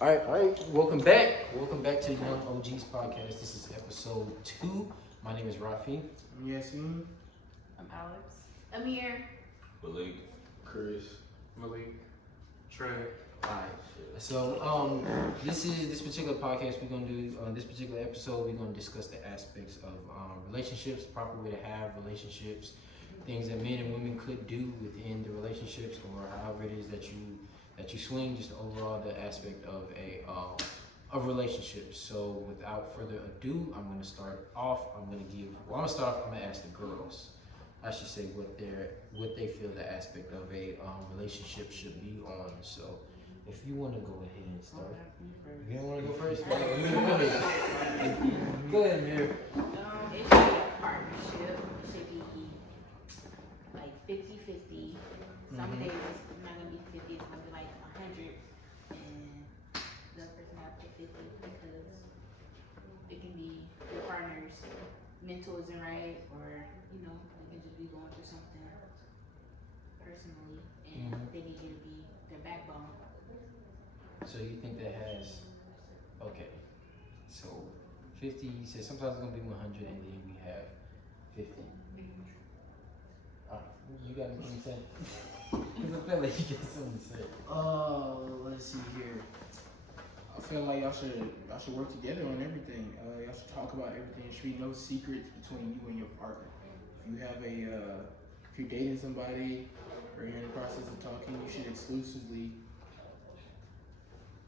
All right. Welcome back to Young OGs podcast. This is episode 2. My name is Rafi. Yes, I'm Alex. Amir. Malik. Chris. Malik, Trey. Alright. So this particular podcast we're gonna do on this particular episode we're gonna discuss the aspects of relationships, proper way to have relationships, things that men and women could do within the relationships, or however it is that you swing, just overall the aspect of relationships. So without further ado, I'm gonna start off. I'm gonna ask the girls. I should say what they feel the aspect of a relationship should be on. So if you want to go ahead and start. You don't want to go first? Go ahead. Go ahead, Amir. It should be a partnership. It should be like 50-50. Some days it's not gonna be 50. It's gonna be like 100, and the other person have to get 50 because it can be your partner's mental isn't right, or you know they can just be going through something personally, and they need you to be their backbone. So you think that has, okay, so 50, you said sometimes it's going to be 100 and then we have 50. You got anything to say? Because I feel like you got something to say. Let's see here. I feel like y'all should work together on everything. Y'all should talk about everything. There should be no secrets between you and your partner. If you're dating somebody or you're in the process of talking, you should exclusively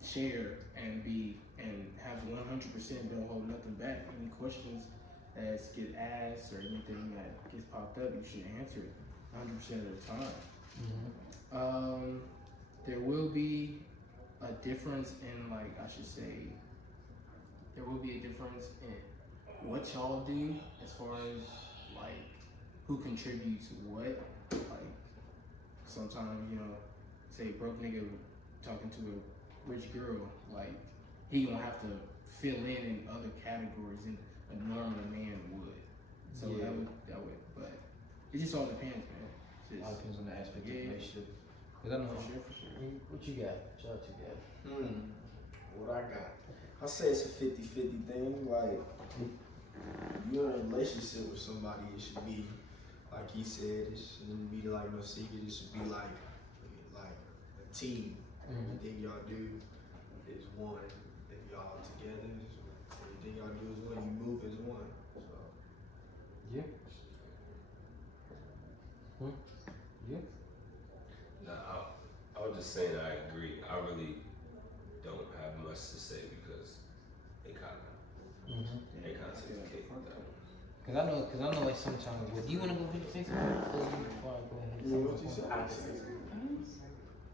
share and have 100%. Don't hold nothing back. Any questions that get asked or anything that gets popped up, you should answer it 100% of the time. There will be a difference in, like, I should say, there will be a difference in what y'all do as far as, like, who contributes what. Like, sometimes, say broke nigga talking to a rich girl, like, he gonna have to fill in other categories than a normal man would. So Yeah. that would, but it just all depends, man. It all depends on the aspect of the Yeah. relationship. Because I know, For sure. what you got? What you got? What I got? I say it's a 50-50 thing. Like, you're in a relationship with somebody, it should be, like he said, it shouldn't be like no secret. It should be like a team. Everything y'all do is one. If y'all together, everything y'all do is one. You move as one. So. Yeah. Yeah. Nah, I was just saying I agree. I really don't have much to say because they kind of take the cake with that one. Because I know like sometimes, do you want to go ahead and say something? Before I go ahead and say What you something? say?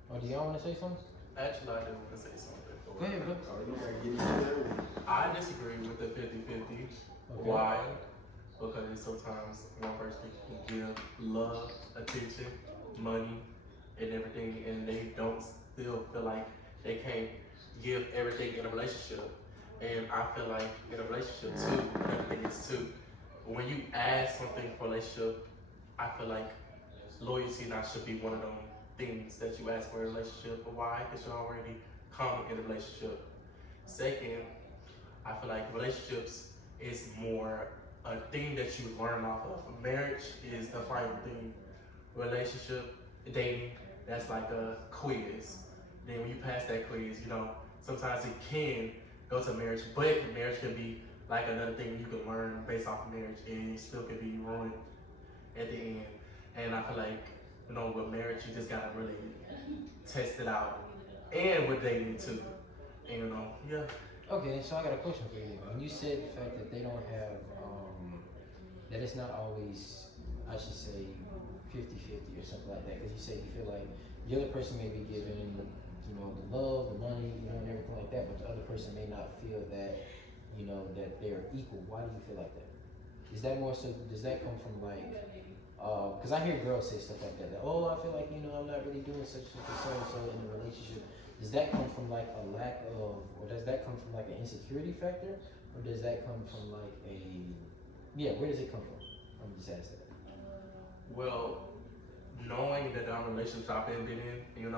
Or do y'all want to say something? Actually, I do want to say something. Go ahead, bro. Oh, you gotta get into it. I disagree with the 50-50. Why? Because sometimes one person can give love, attention, money, and everything, and they don't still feel like they can't give everything in a relationship. And I feel like in a relationship too, everything is two. When you ask something for a relationship, I feel like loyalty not should be one of them things that you ask for a relationship. But why? Because you already come in a relationship. Second, I feel like relationships is more a thing that you learn off of. Marriage is the final thing. Relationship, dating, that's like a quiz. Then when you pass that quiz, sometimes it can go to marriage, but marriage can be like another thing you can learn based off of marriage, and it still can be ruined at the end. And I feel like, with marriage, you just gotta really test it out. And with dating too. And yeah. Okay, so I got a question for you. When you said the fact that they don't have, that it's not always, I should say, 50-50 or something like that, because you said you feel like the other person may be giving, the love, the money, and everything like that, but the other person may not feel that, that they're equal. Why do you feel like that? Is that more so, does that come from like, because I hear girls say stuff like that, oh, I feel like, I'm not really doing such and so in the relationship. Does that come from like a lack of, or does that come from like an insecurity factor? Or does that come from like where does it come from? I'm just asking that. Well, knowing that I'm in relationships I've been in,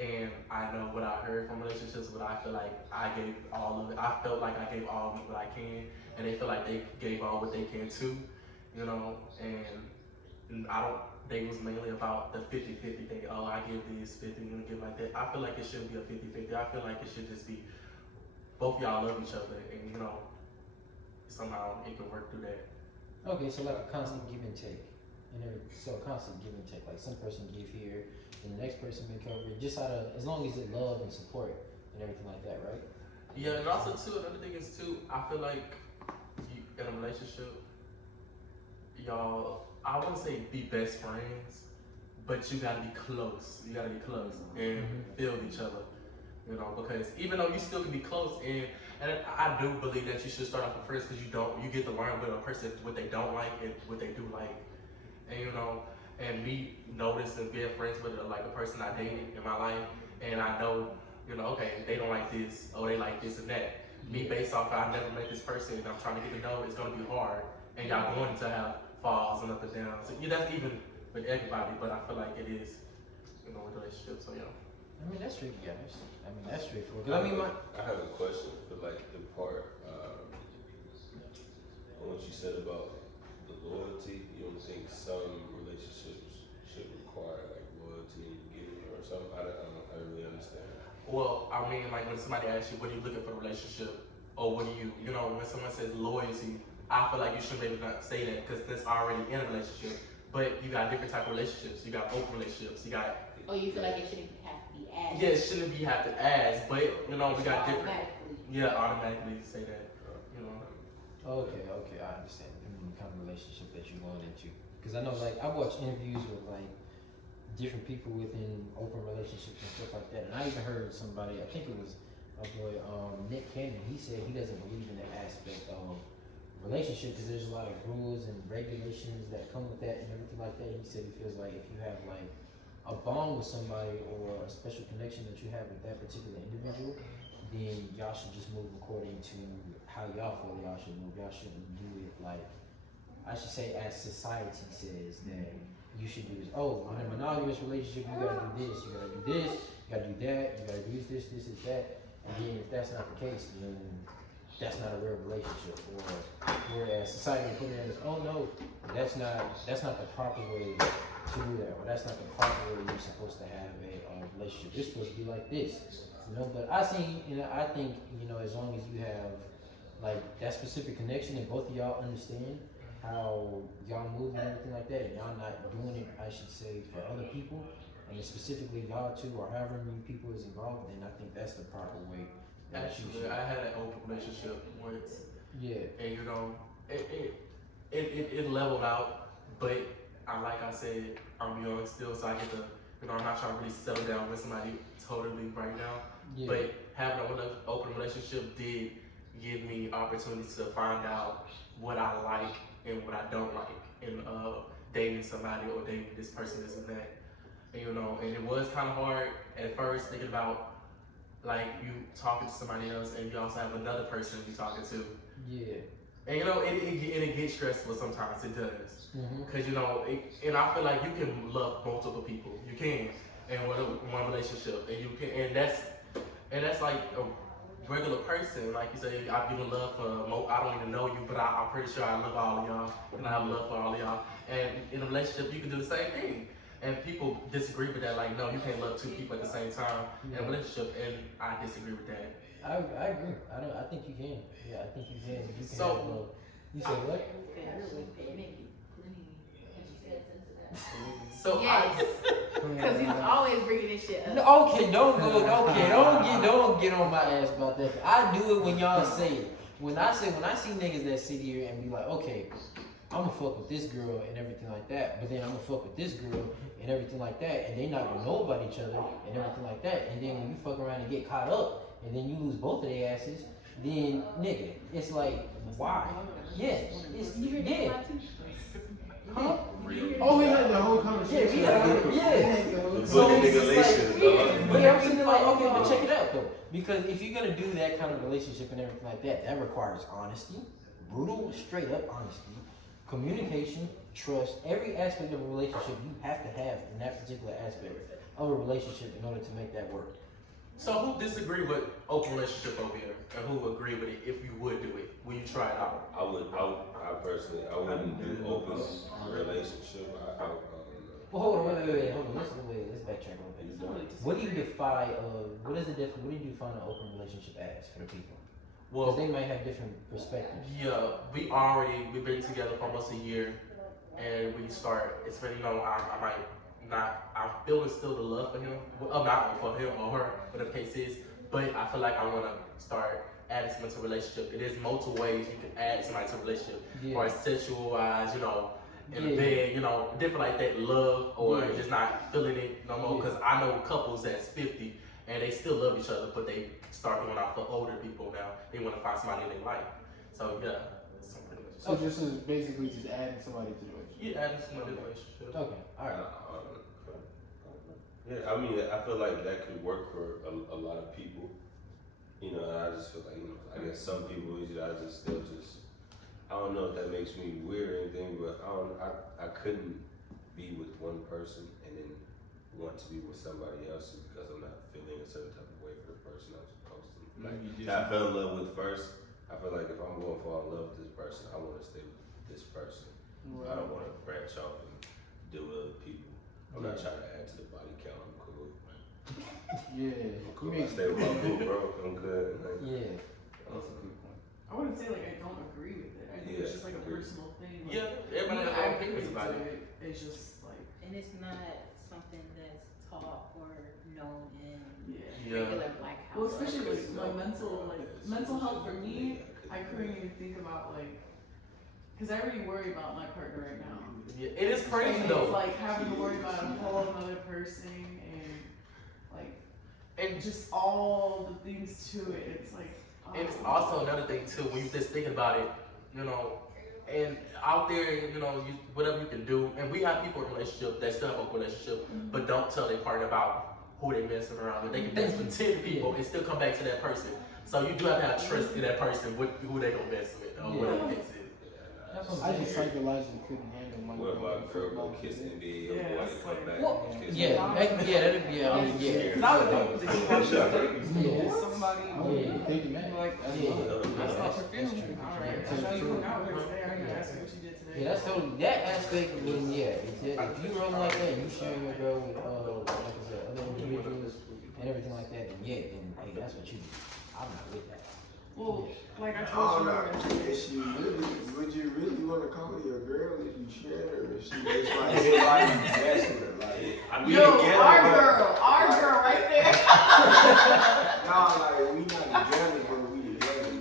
and I know what I heard from relationships, what I feel like I gave all of it. I felt like I gave all of it what I can, and they feel like they gave all what they can too, you know, and I don't, they was mainly about the 50-50 thing. Oh, I give this 50, you give like that. I feel like it shouldn't be a 50-50. I feel like it should just be both y'all love each other, and you know, somehow it can work through that. Okay, so like a constant give and take. So a constant give and take. Like some person give here, and the next person may cover it. Just out of, as long as it love and support and everything like that, right? Yeah, and also too, another thing is too, I feel like you, in a relationship, y'all, I wouldn't say be best friends, but you gotta be close. You gotta be close and feel each other, you know, because even though you still can be close, and I do believe that you should start off at first, because you get to learn with a person what they don't like and what they do like, and you know, and me notice and being friends with like a person I dated in my life, and I know, you know, okay, they don't like this, or they like this and that. Me based off I never met this person and I'm trying to get to know, it's gonna be hard, and y'all going to have falls and up and downs. So, yeah, that's even with everybody, but I feel like it is, you know, with relationships. So yeah. I mean, that's tricky, guys. I mean, that's straightforward. 'Cause I mean, I have a question for like the part on what you said about the loyalty. You don't think some relationships should require like loyalty in the beginning or something? I don't really understand. Well, I mean, like when somebody asks you, what are you looking for in a relationship? Or what do you know, when someone says loyalty, I feel like you shouldn't be able to say that because that's already in a relationship. But you got different type of relationships. You got open relationships. You got. Oh, you feel like it shouldn't have to be asked? Yeah, it shouldn't be have to ask, but you know, we got different. Automatically. Yeah, automatically say that. You know. okay, I understand the kind of relationship that you're going into. Because I know, like, I watch interviews with like different people within open relationships and stuff like that, and I even heard somebody, I think it was my boy Nick Cannon. He said he doesn't believe in the aspect of relationship because there's a lot of rules and regulations that come with that and everything like that. He said he feels like if you have like a bond with somebody or a special connection that you have with that particular individual, then y'all should just move according to how y'all feel y'all should move. Y'all shouldn't do it like, I should say as society says that you should do this. Oh, in a monogamous relationship, you gotta do this, you gotta do this, you gotta do that, you gotta do this, is that. And then if that's not the case, then that's not a real relationship. Or whereas society will put it as, oh no, that's not the proper way to do that, or that's not the proper way you're supposed to have a relationship. It's supposed to be like this, you know. But I think, you know, as long as you have like that specific connection and both of y'all understand how y'all move and everything like that, and y'all not doing it, I should say, for other people, and specifically y'all two or however many people is involved, then I think that's the proper way. Actually, I had an open relationship once. Yeah. And you know, it leveled out, but like I said, I'm young still, so I get to, you know, I'm not trying to really settle down with somebody totally right now. Yeah. But having an open relationship did give me opportunities to find out what I like and what I don't like in dating somebody or dating this person, this and that. And you know, and it was kind of hard at first thinking about like you talking to somebody else and you also have another person to be talking to. Yeah. And you know, it gets stressful sometimes, it does. Mm-hmm. Cause you know, and I feel like you can love multiple people. You can in one relationship, and you can, and that's like a regular person. Like you say, I've given love for. I don't even know you, but I'm pretty sure I love all of y'all, and I have love for all of y'all. And in a relationship, you can do the same thing. And people disagree with that. Like, no, you can't love two people at the same time in a relationship, and I disagree with that. I agree. I think you can. Yeah, I think you can. You can So- have love. You said what? So Yes, because he's always bringing this shit up. No, okay, don't get on my ass about that. I do it when y'all say it. When I see niggas that sit here and be like, okay, I'm gonna fuck with this girl and everything like that, but then I'm gonna fuck with this girl and everything like that, and they not gonna know about each other and everything like that, and then when you fuck around and get caught up, and then you lose both of their asses, then nigga, it's like, why? Yes, yeah. Huh? Oh, we had the whole conversation. Yeah. So it's nigga just relations, but I'm sitting there like, okay, but check it out though. Because if you're gonna do that kind of relationship and everything like that, that requires honesty, brutal, straight up honesty, communication, trust, every aspect of a relationship you have to have in that particular aspect. of a relationship in order to make that work. So who disagree with open relationship over here, and who would agree with it if you would do it? Will you try it out? I personally, I wouldn't do open relationship. Well, hold on, wait, hold on. Let's backtrack a little bit. What do you define? What is the difference? What do you define an open relationship as for the people? Because Well, they might have different perspectives. yeah, we've been together for almost a year, and we start. It's really, I might not. I'm feeling still the love for him. Well, not for him or her, whatever the case is. But I feel like I want to start adding something to a relationship. It is multiple ways you can add somebody to a relationship, or sexual wise, in the bed, different like that, love, or just not feeling it no more. Because I know couples that's 50 and they still love each other, but they start going out for older people now. They want to find somebody in their life. So yeah, that's pretty much. So this is basically just adding somebody to the relationship. Yeah, adding somebody to the relationship. Okay, all right. Yeah, I mean, I feel like that could work for a lot of people. And I just feel like, I guess some people, I don't know if that makes me weird or anything, but I couldn't be with one person and then want to be with somebody else because I'm not feeling a certain type of way for the person I'm supposed to. Like, I fell in love with first. I feel like if I'm going to fall in love with this person, I want to stay with this person. I don't want to branch off and deal with other people. I'm not trying to add to the body count. I'm cool. Yeah. I'm cool. I stay with my boo, bro. I'm good. Like, Yeah. That's a good point. I wouldn't say like I don't agree with it. I think it's just like a personal thing. Like, Yeah, everybody has their own opinions about it. It's just like And it's not something that's taught or known in Yeah. regular black well, households. especially like my mental health for me. I couldn't even think about because I already worry about my partner right now. Yeah, it is crazy And though. it's like having to worry about a whole other person and just all the things to it. It's like. And it's also another thing too, when you just think about it, and out there, whatever you can do, and we have people in relationship that still have a relationship, but don't tell their partner about who they messing around with. They can dance with 10 people and still come back to that person. So you do have to have trust in that person with who they gonna mess with, or whatever it is. I just psychologically couldn't handle my what my girl go kiss in bed, Yeah, boy, it's come like- back Well, and kiss Yeah, that'd be, yeah. Because I would think that you want to Yeah. somebody I would be thinking that. like Yeah. that's not your That's feeling. true. All right, I know you hung out with her today. I can ask you what you did today. Yeah, that's totally, that aspect was, if you rolling like that, you sharing your girl with, like I said, other individuals and everything like that, then hey, that's what you do. I'm not with that. Well, like I I told don't know. you. Would you really want to call her your girl if you share her? Or she just like somebody messing with her? Like, we Yo, together, our but- girl right there. Nah, like we not together, but we together.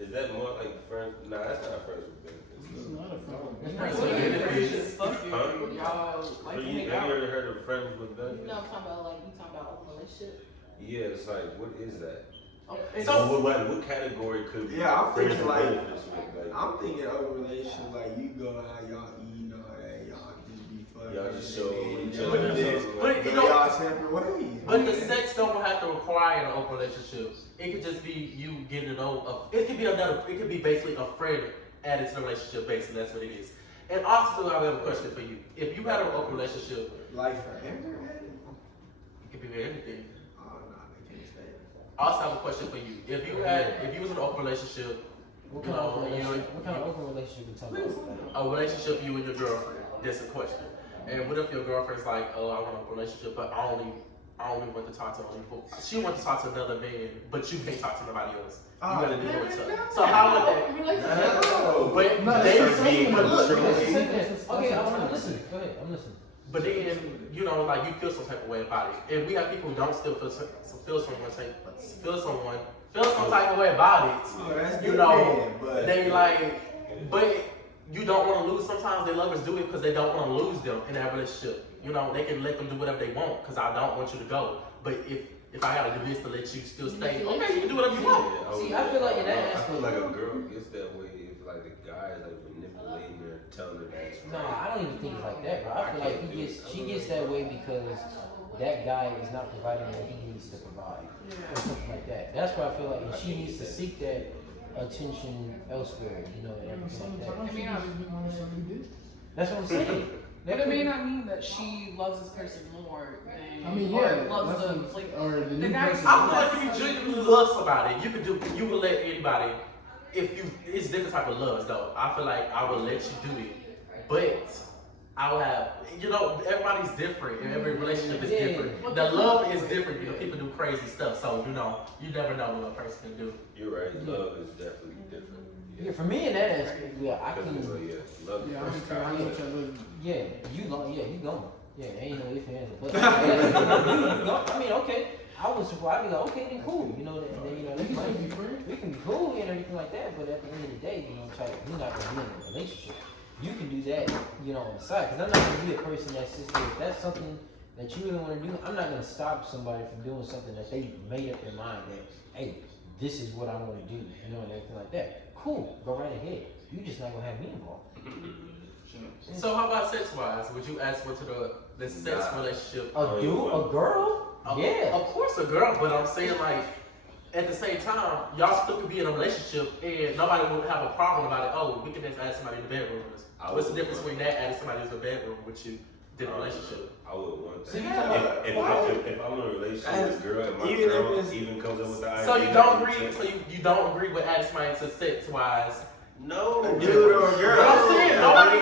Is that more like friends? Nah, that's not friends with benefits. It's though. not a problem. That's Friends not with so benefits. Just fuck you. Huh? Y'all like to Have you hang out. ever heard of friends with You benefits? know, I'm talking about you talking about open relationship. Yeah, it's like, what is that? Oh, it's- So- What category could be Yeah, I'm friends thinking with like, benefits with? Like, I'm thinking of a relationship like you go out, y'all eat, all that, y'all just be fucking. Y'all just show each and other then something But like you go know, y'all separate ways. but the sex don't have to require an open relationship. It could just be you getting to know. It could be it could be basically a friend added to the relationship. Basically, that's what it is. And also, I have a question for you. If you had an open relationship, Like forever, man? it could be anything. Oh no, they can't stay. I also have a question for you. If you was in an open relationship, What kind of open relationship we talking about? a relationship you and your girlfriend, that's a question. And what if your girlfriend's like, oh, I want a relationship, but I only want to talk to other people. She wants to talk to another man, but you can't talk to nobody else. You gotta deal with her. So how would that? No. But No, they that's being what I'm controlling. Okay, I'm listening. Go ahead, I'm listening. But then, like you feel some type of way about it. And we have people who don't still feel some type of way about it. Oh, that's You good, know, man, but they but you don't want to lose. Sometimes their lovers do it because they don't want to lose them in that relationship. They can let them do whatever they want because I don't want you to go. But if I gotta do this to let you still stay, okay, you can do whatever you want. See, I feel like in that I aspect- feel like a girl gets that way if like the guy is like manipulating her, telling her that's No, right. I don't even think it's like that, bro. I feel like she gets that way because that guy is not providing what he needs to provide, or something like that. That's why I feel like she needs to seek that attention elsewhere, and everything like that. I mean, That's what I'm saying. but it may not mean that she loves this person more than you. I mean, or yeah, loves that's them. what- Like, or the the new guys- person. I feel like if you genuinely love somebody, you would let anybody. It's different type of loves though. I feel like I would let you do it, but I would have, everybody's different and every relationship is Yeah. different. The love is different. People do crazy stuff, so you never know what a person can do. You're right. Love is definitely different. Yeah, for me in that aspect, yeah, I Because, can. love Yeah, the I'm first trying time. to let you live. Yeah, you going. Yeah, ain't no ifs, ands, or buts. You go. I mean, okay. I was surprised. I'd be like, okay, then cool. Then, We can still be friends. we can be cool and everything like that. But at the end of the day, you're not gonna be in a relationship. You can do that, on the side. Because I'm not gonna be a person that sits there. If that's something that you really want to do, I'm not gonna stop somebody from doing something that they made up their mind that, hey, this is what I want to do. And everything like that. Cool, go right ahead. You just not gonna have me involved. So how about sex wise? Would you ask for the sex Nah. relationship? A dude, a girl? Yeah. Of course a girl, but I'm saying like at the same time, y'all still could be in a relationship and nobody would have a problem about it. Oh, we can just add somebody in the bedroom. What's the difference between that and somebody in the bedroom with you than a relationship? I would want that. See, If I'm in a relationship with a girl and my Even if girl it's- even comes up with the idea. So you don't agree? So you don't agree with adding somebody to sex wise? No. A dude or a girl. But I'm saying nobody.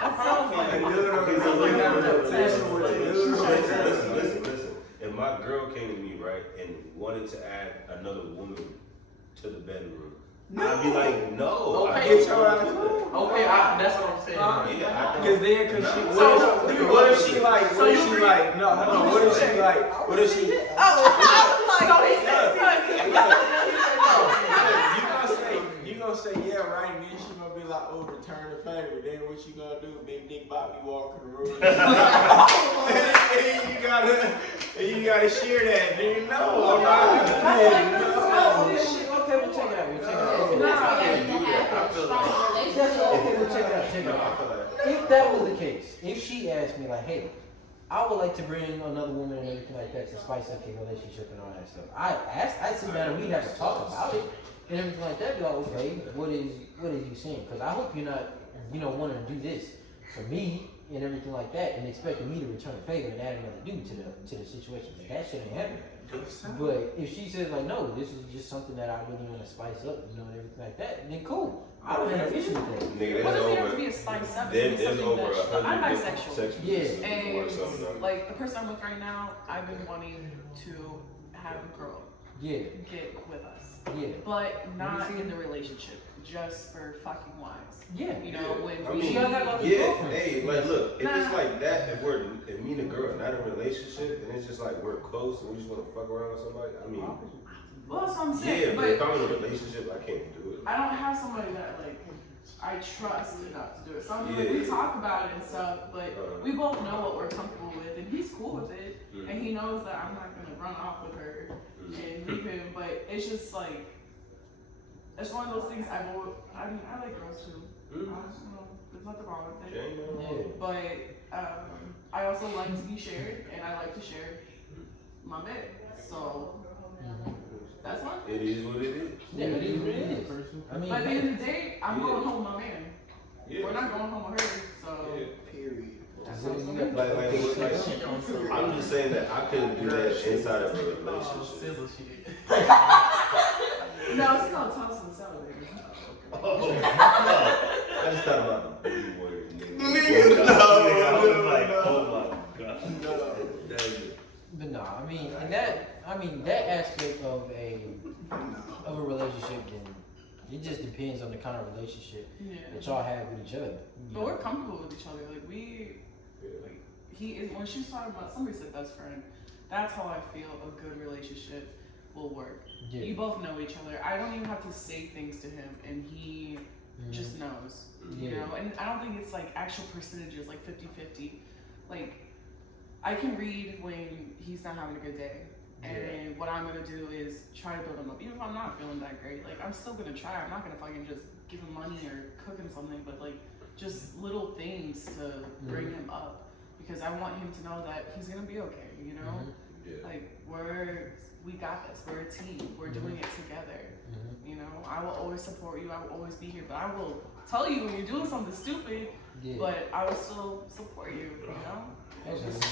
That sounds like A dude or a Okay, so girl. look You have at an it. obsession with a dude or a girl. Listen. If my girl came to me, right, and wanted to add another woman to the bedroom, I'd be like, no. I Okay. don't Get your wanna ass do that. Okay, that's what I'm saying. Yeah, I Because don't. then, cause she, So, what if she like, so what if you she agree? like, no, hold on, what if she like, what if she, so he you gonna say, yeah, right, and then she gonna be like, oh, return the favor, then what you gonna do, big dick Bobby walk in the room, and you gotta share that, then no, I'm not gonna Okay, do that, we'll check it out. I feel like. Okay, we'll check it out. No, I feel like. If that was the case, if she asked me like, hey, I would like to bring another woman and everything like that to spice up your relationship and all that stuff, I'd sit down and we'd have to talk about it and everything like that. Be like, okay, what is you saying? Because I hope you're not, wanting to do this for me and everything like that and expecting me to return a favor and add another dude to the situation. That shit ain't happening. But if she says like, no, this is just something that I really want to spice up, and everything like that, then cool. I don't have an issue with that. Nigga, What there's does it have to over. be a spice up? There's It's something over that- I'm 100 different bisexual. sex Yeah. positions or something. And like the person I'm with right now, I've been wanting to have a girl Yeah, get with us, yeah, but not in the relationship, just for fucking wise. yeah. You know, when I we mean, You gotta have other yeah, girlfriends. hey, like, look, if it's Nah. like that, if me and a girl are not in a relationship, and it's just like we're close and we just want to fuck around with somebody, I mean, well, that's what I'm yeah, saying. but if I'm in a relationship, I can't do it. I don't have somebody that like I trust enough to do it. So I'm like, Yeah. we talk about it and stuff, but we both know what we're comfortable with, and he's cool with it, Mm. and he knows that I'm not gonna run off with her and leave him. But it's just like it's one of those things I've always. I mean, I like girls too. Mm. There's nothing wrong with it. Okay, no. Yeah. But I also like to be shared, and I like to share my bed. So that's one. It is what it is. Yeah, it is what it is. I mean, But at the end of the day, I'm Yeah. going home with my man. Yeah. We're not going home with her. So. Yeah. period. Like, I'm just saying that I couldn't do that inside of a relationship. Sizzle shit. No, it's called Thompson Celebrator. Oh, I just thought about the booty word. Nigga, no, I was no, like, no. oh my god. No. That is- but no, I mean that aspect of a relationship, then it just depends on the kind of relationship Yeah. that y'all have with each other. you But know? we're comfortable with each other. Like he is. When she was talking about somebody said best friend, that's how I feel a good relationship will work. Yeah. You both know each other. I don't even have to say things to him, and he just knows. You Yeah. know, and I don't think it's like actual percentages, like 50-50. Like I can read when he's not having a good day. And what I'm gonna do is try to build him up. Even if I'm not feeling that great, like I'm still gonna try. I'm not gonna fucking just give him money or cook him something, but like just little things to bring him up, because I want him to know that he's gonna be okay. You know, Yeah. like we got this. We're a team. We're doing it together. You know, I will always support you. I will always be here, but I will tell you when you're doing something stupid. Yeah. But I will still support you. You know. It's Okay. just,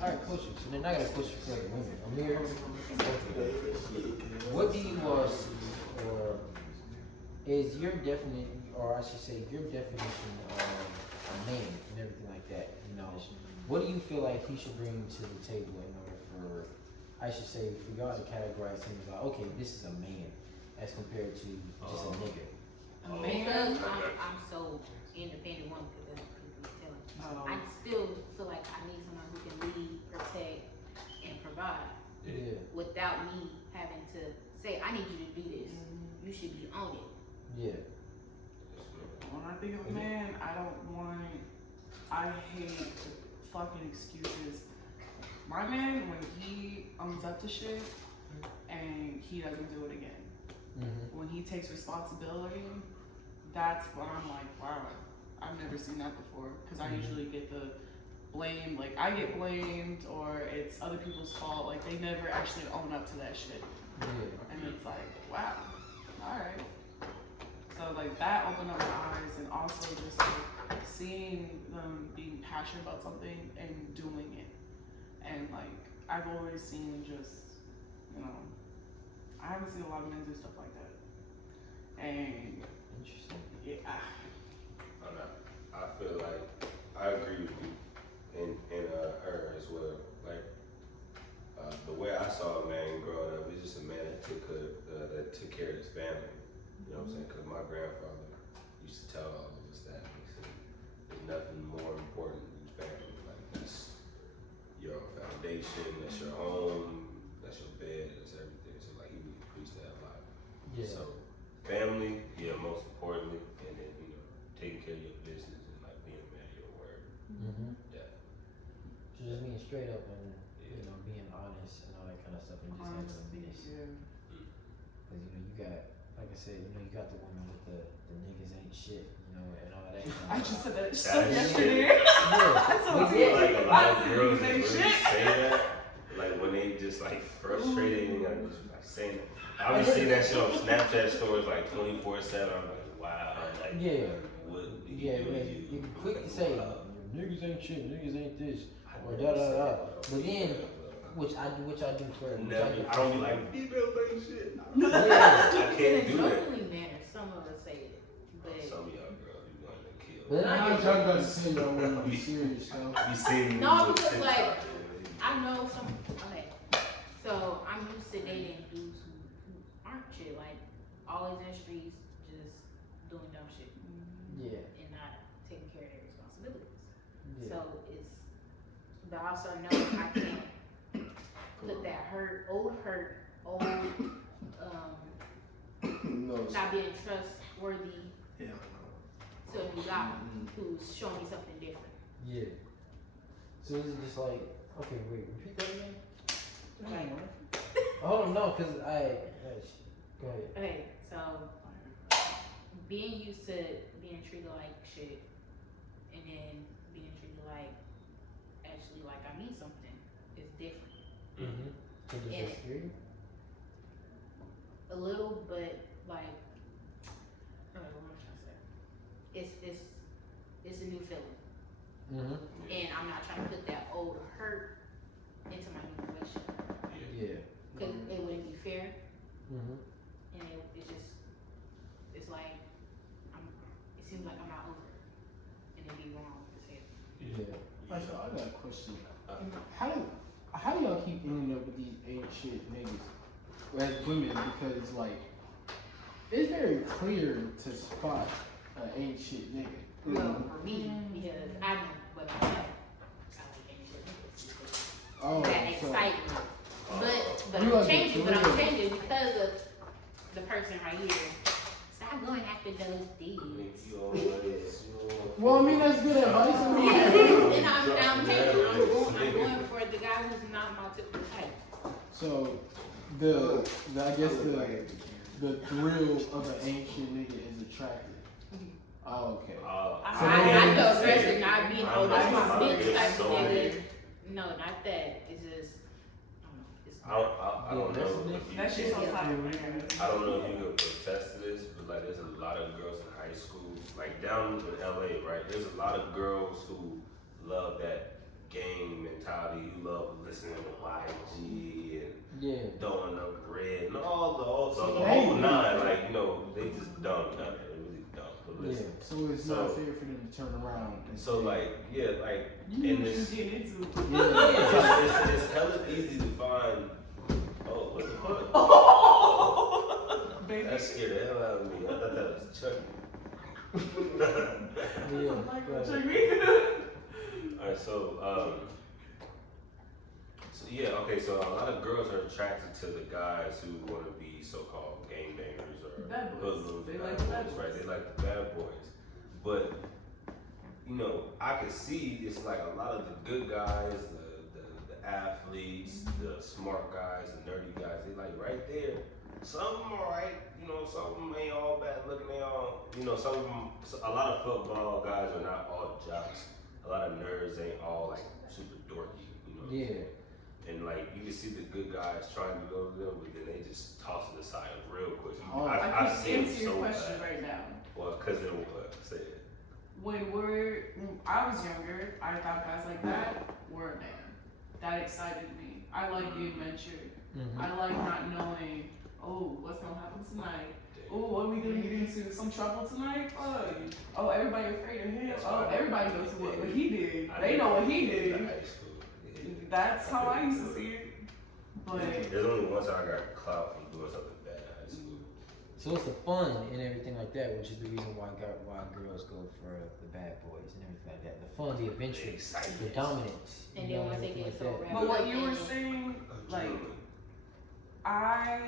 Alright, question. So then I got a question for the women. Amir, what do you or is your definition, or I should say your definition of a man and everything like that, you know, what do you feel like he should bring to the table in order for, I should say, for y'all to categorize him as like, okay, this is a man as compared to just a nigga? Because I'm so independent woman, because that's what people tell me. I still feel like I need someone who can lead, protect, and provide Yeah. without me having to say, I need you to do this. You should be on it. Yeah. when I think of a man, I hate the fucking excuses. My man, when he owns up to shit and he doesn't do it again. Mm-hmm. When he takes responsibility, that's when I'm like, wow, I've never seen that before. Because I usually get the blame, like I get blamed or it's other people's fault. Like they never actually own up to that shit. Yeah. And it's like, wow, alright. So like that opened up my eyes, and also just like seeing them being passionate about something and doing it. And like I've always seen just, you know, I haven't seen a lot of men do stuff like that. And Interesting. yeah, I feel like I agree with you and her as well. Like the way I saw a man growing up, he's just a man that took care of his family. You know what I'm saying? Because my grandfather used to tell all of us that. He said, there's nothing more important than family. Like that's your foundation, that's your home, that's your bed, that's everything. So like he really preached that a lot. Yeah. So family, yeah, most importantly, and then taking care of your business and like being a man of your word. Mm-hmm. Yeah. So just being straight up and being honest and all that kind of stuff and just having a business. Cause you got, like I said, you got the woman with the niggas ain't shit, and all that. I just said that That is yesterday. Yeah. That's I what feel like a lot of I said, girls you that ain't really shit. say that, like when they just like frustrated and like just like saying that. I be seeing that shit on Snapchat stories like 24/7. I'm like, wow, like Yeah. what do Yeah, you do? man, you quick to say, niggas ain't shit, niggas ain't this, or da da da. But then, which I do for I don't be like females ain't shit. Yeah. I can't In a do that. jokingly manner, some of us say it, but Some of y'all girls be wanting to kill. But then I I'm get talking about the same, y'all want to be serious, though. You seen No, me because, on like, TikTok, I know some. Okay, so I'm used to dating dudes who aren't shit, like always in the streets, just doing dumb shit yeah, and not taking care of their responsibilities. yeah, So it's, but I also know I can't put that old, No, not being trustworthy hell to a new guy who's showing me something different. yeah. So is it just like, okay, wait, repeat that again? Like, Oh no, cause go ahead. okay, so being used to being treated like shit, and then being treated like actually like I mean something is different. Mm-hmm. So does Yeah. that scare you? A little, but like, I don't know what I'm trying to say. It's a new feeling, Mm-hmm. and I'm not trying to put that old hurt into my new relationship Yeah. because it wouldn't be fair, Mm-hmm. and it's like it seems like I'm not over it, and it'd be wrong to say it. Yeah. So I got a question. How do y'all keep ending up with these ain't shit niggas as women? Because like it's very clear to spot an ain't shit nigga. Well, for me, because I know what I know. I like angel niggas. Oh, That so excite me. But You I'm like the changing, but I'm thrill. changing because of the person right here. Stop going after those dudes. well, I mean that's good advice. I mean, And I'm changing. I'm going for the guy who's not my typical type. so I guess the thrill of an ain't shit nigga is attractive. Oh, okay. I know a person not being, oh, that's my bitch type So nigga. No, not that. It's just, I don't know. I don't know if you That shit's on fire. I don't know if you can attest to this, but like there's a lot of girls in high school, like down in LA, right? There's a lot of girls who love that gang mentality, who love listening to YG and Yeah. throwing up bread and all the whole Hey. nine. Like, you know, they just dumb. They're really dumb. But listen. Yeah. So it's So- not fair for them to turn around. And So say, like, yeah, like You knew in what you was this, getting into. it's hella easy to find. Oh, what the fuck? Oh, baby. That scared the hell out of me. I thought that was Chucky. Yeah. Check me. Alright, so yeah, okay, so a lot of girls are attracted to the guys who want to be so-called gangbangers or Bad boys. hoodlums, They bad like the bad boys, boys. right? They like the bad boys. But you know, I can see it's like a lot of the good guys, the athletes, the smart guys, the nerdy guys. They like right there. Some of them alright, you know. Some of them ain't all bad looking. They all, you know. Some of them, a lot of football guys are not all jocks. A lot of nerds ain't all like super dorky, you know. Yeah. And like you can see the good guys trying to go to them, but then they just toss it aside real quick. Oh, I I've can seen answer it your so question bad. right now. Well, cause it was say it. When I was younger, I thought guys like that were a man. That excited me. I like the adventure. Mm-hmm. I like not knowing, oh, what's gonna happen tonight? Oh, what are we gonna get into? Some trouble tonight? Fuck. Oh, everybody afraid of him. That's Oh, why everybody knows what he did. I They did know what he in did. high school. Yeah. That's how I used to see it. But There's only one time I got clout from doing something bad in high school. So it's the fun and everything like that, which is the reason why girls go for the bad boys and everything like that. The fun, the adventure, the dominance. And you then know, once they everything get like so that. wrapped but what up you were in it, saying, like, I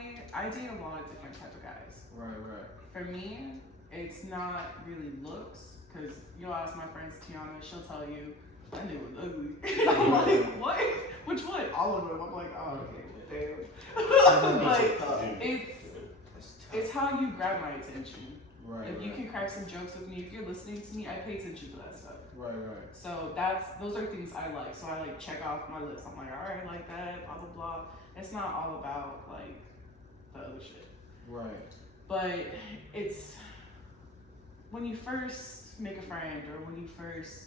date a lot of different type of guys. Right. For me, it's not really looks, because you'll ask my friends Tiana, she'll tell you, that nigga was ugly. I'm like, what? Which one? All of them. I'm like, oh, okay, well, damn. But it's how you grab my attention. Right. If you can crack some jokes with me, if you're listening to me, I pay attention to that stuff. Right. So those are things I like. So I like check off my list. I'm like, all right, like that, blah, blah, blah. It's not all about like the other shit. Right. But it's when you first make a friend or when you first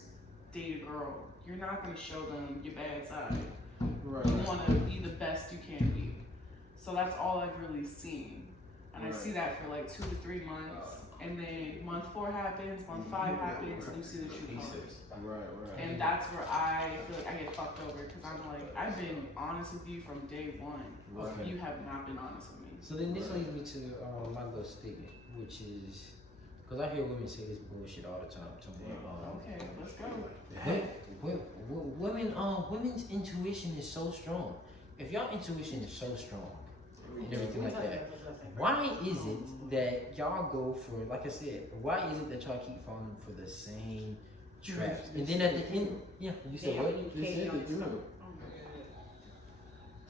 date a girl, you're not gonna show them your bad side. Right. You wanna be the best you can be. So that's all I've really seen. And I Right. see that for like 2 to 3 months. And then month 4 happens, month 5 happens, and you see the true colors. Right. And that's where I feel like I get fucked over because I'm like, I've been honest with you from day one. Right. You have not been honest with me. So then this leads me to my little statement, which is, because I hear women say this bullshit all the time. Okay, let's go. Women's intuition is so strong. If y'all intuition is so strong and everything like that, why is it that y'all go for, like I said, why is it that y'all keep falling for the same traps? And then at the end, yeah, you said what?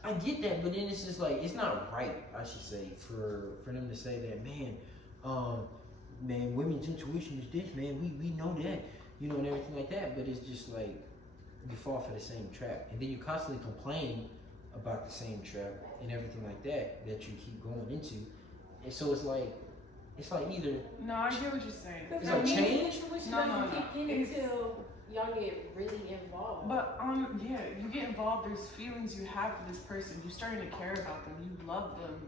I get that, but then it's just like, it's not right, I should say, for them to say that, man, women's intuition is this, man, we know that, you know, and everything like that, but it's just like, you fall for the same trap, and then you constantly complain about the same trap and everything like that you keep going into, and so it's like either, No, I get what you're saying. It's like change? No. kick in It's- until y'all get really involved. But you get involved. There's feelings you have for this person. You're starting to care about them. You love them,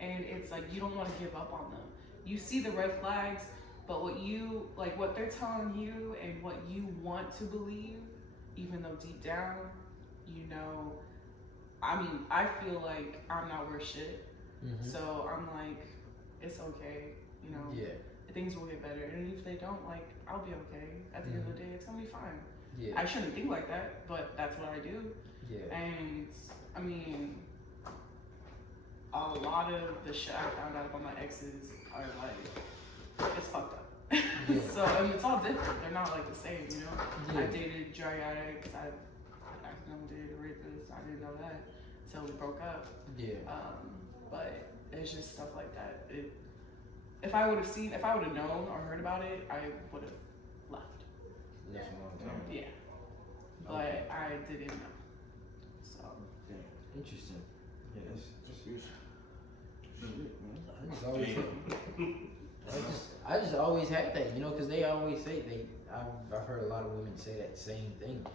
and it's like you don't want to give up on them. You see the red flags, but what they're telling you and what you want to believe, even though deep down, you know, I mean, I feel like I'm not worth shit. So I'm like, it's okay, you know. yeah, Things will get better, and if they don't, like, I'll be okay. At the end of the day, it's gonna be fine. yeah, I shouldn't think like that, but that's what I do. yeah, And I mean, a lot of the shit I found out about my exes are like, it's fucked up. Yeah. So I mean, it's all different. They're not like the same, you know. yeah. I dated drug addicts. I accidentally dated a rapist. I didn't know that until we broke up. Yeah. But it's just stuff like that. If I would have known or heard about it, I would have left. That's a long time. Yeah. But I didn't know. So. Interesting. Yeah, Just shit, man. I just always had that, you know, because they always say I've heard a lot of women say that same thing,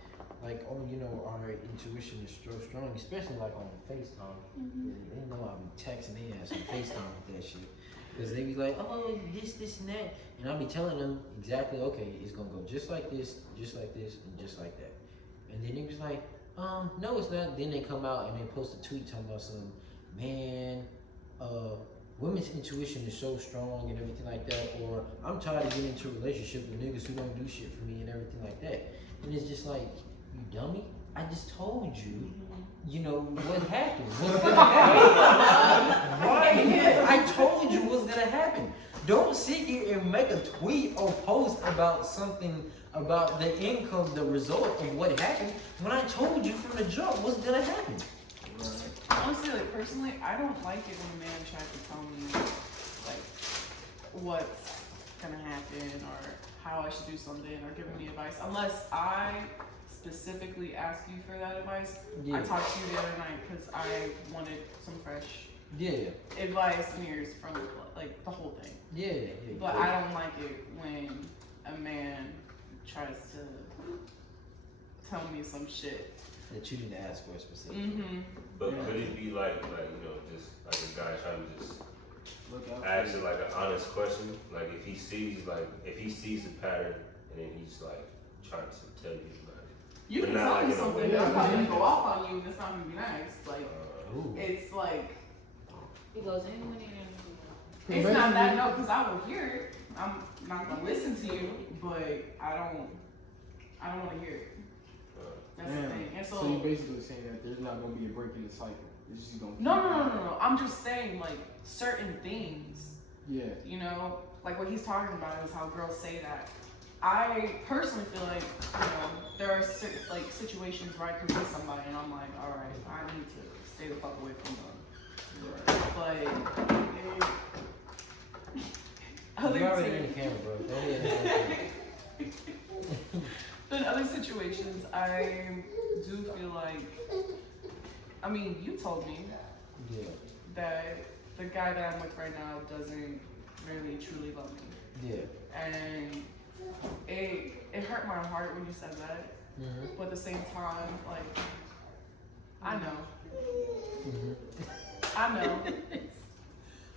like, oh, you know, our intuition is so strong, especially like on FaceTime. They know I'm texting their ass on FaceTime with that shit. Because they be like, oh, this, and that. And I'll be telling them exactly, okay, it's gonna go just like this, and just like that. And then they was like, no, it's not. Then they come out and they post a tweet talking about some, man, women's intuition is so strong and everything like that. Or I'm tired of getting into a relationship with niggas who don't do shit for me and everything like that. And it's just like, you dummy. I just told you, you know, what happened. What's gonna happen. Why? I told you what's gonna happen. Don't sit here and make a tweet or post about something about the income, the result of what happened, when I told you from the jump what's gonna happen. Honestly, like personally, I don't like it when a man tries to tell me like what's gonna happen or how I should do something or giving me advice, unless I specifically ask you for that advice. Yeah. I talked to you the other night because I wanted some fresh Yeah. advice and ears from like the whole thing. Yeah. But I don't like it when a man tries to tell me some shit. That you didn't ask for specifically. But could it be like you know, just like a guy trying to just Look out. ask you like an honest question? Like if he sees a pattern and then he's like trying to tell you about it. You But can not tell like me in a something way that's that- probably gonna go off on you and it's not gonna be nice. Like, Ooh. it's like, He goes in. it's not that, no, because I will hear it. I'm not gonna listen to you, but I don't want to hear it. That's the Damn. thing. And So you're basically saying that there's not gonna be a break in the cycle. It's just gonna. no. I'm just saying, like, certain things, Yeah. you know, like what he's talking about is how girls say that. I personally feel like, you know, there are certain, like, situations where I can see somebody and I'm like, all right, I need to stay the fuck away from them. But You already in the camera, bro. Go ahead. in other situations, I do feel like, I mean, you told me Yeah. that the guy that I'm with right now doesn't really truly love me. Yeah. And it hurt my heart when you said that. But at the same time, like, I know. I know.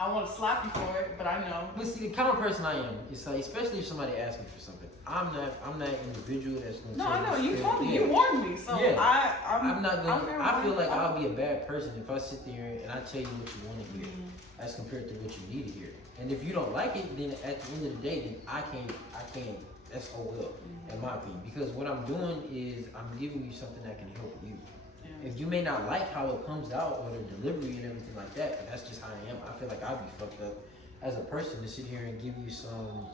I want to slap you for it, but I know. But see, the kind of person I am, it's like, especially if somebody asks me for something, I'm that individual that's gonna. No, tell I know. You straight, told me. yeah. You warned me. So Yeah. I'm I'm not gonna. fair I feel minded. like I'll be a bad person if I sit there and I tell you what you want to hear, as compared to what you need to hear. And if you don't like it, then at the end of the day, then I can't. That's oh well, in my opinion. Because what I'm doing is I'm giving you something that can help you. Yeah. If you may not like how it comes out or the delivery and everything like that, but that's just how I am. I feel like I'd be fucked up as a person to sit here and give you some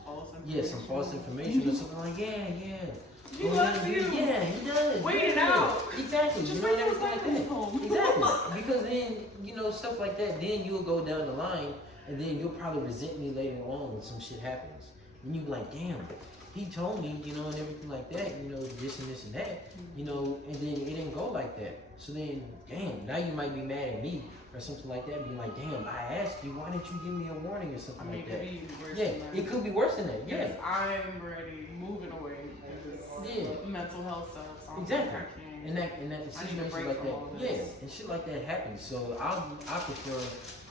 false information or something like, yeah. He loves you. Yeah, he does. Wait it yeah. out. Exactly. Just You know, bring and those everything like diamonds that. home. Exactly. Because then, you know, stuff like that, then you'll go down the line and then you'll probably resent me later on when some shit happens. And you'll be like, damn, he told me, you know, and everything like that, you know, this and that, you know, and then it didn't go like that. So then, damn, now you might be mad at me or something like that, being like, damn, I asked you, why didn't you give me a warning or I something mean, like it could that? be even worse Yeah, than that. it could be worse than that, yeah. Because I'm already moving away because Yeah. mental health stuff. So I'm Exactly. like, I can't. And that I need a situations break like from that, all yeah, this. and shit like that happens. So I prefer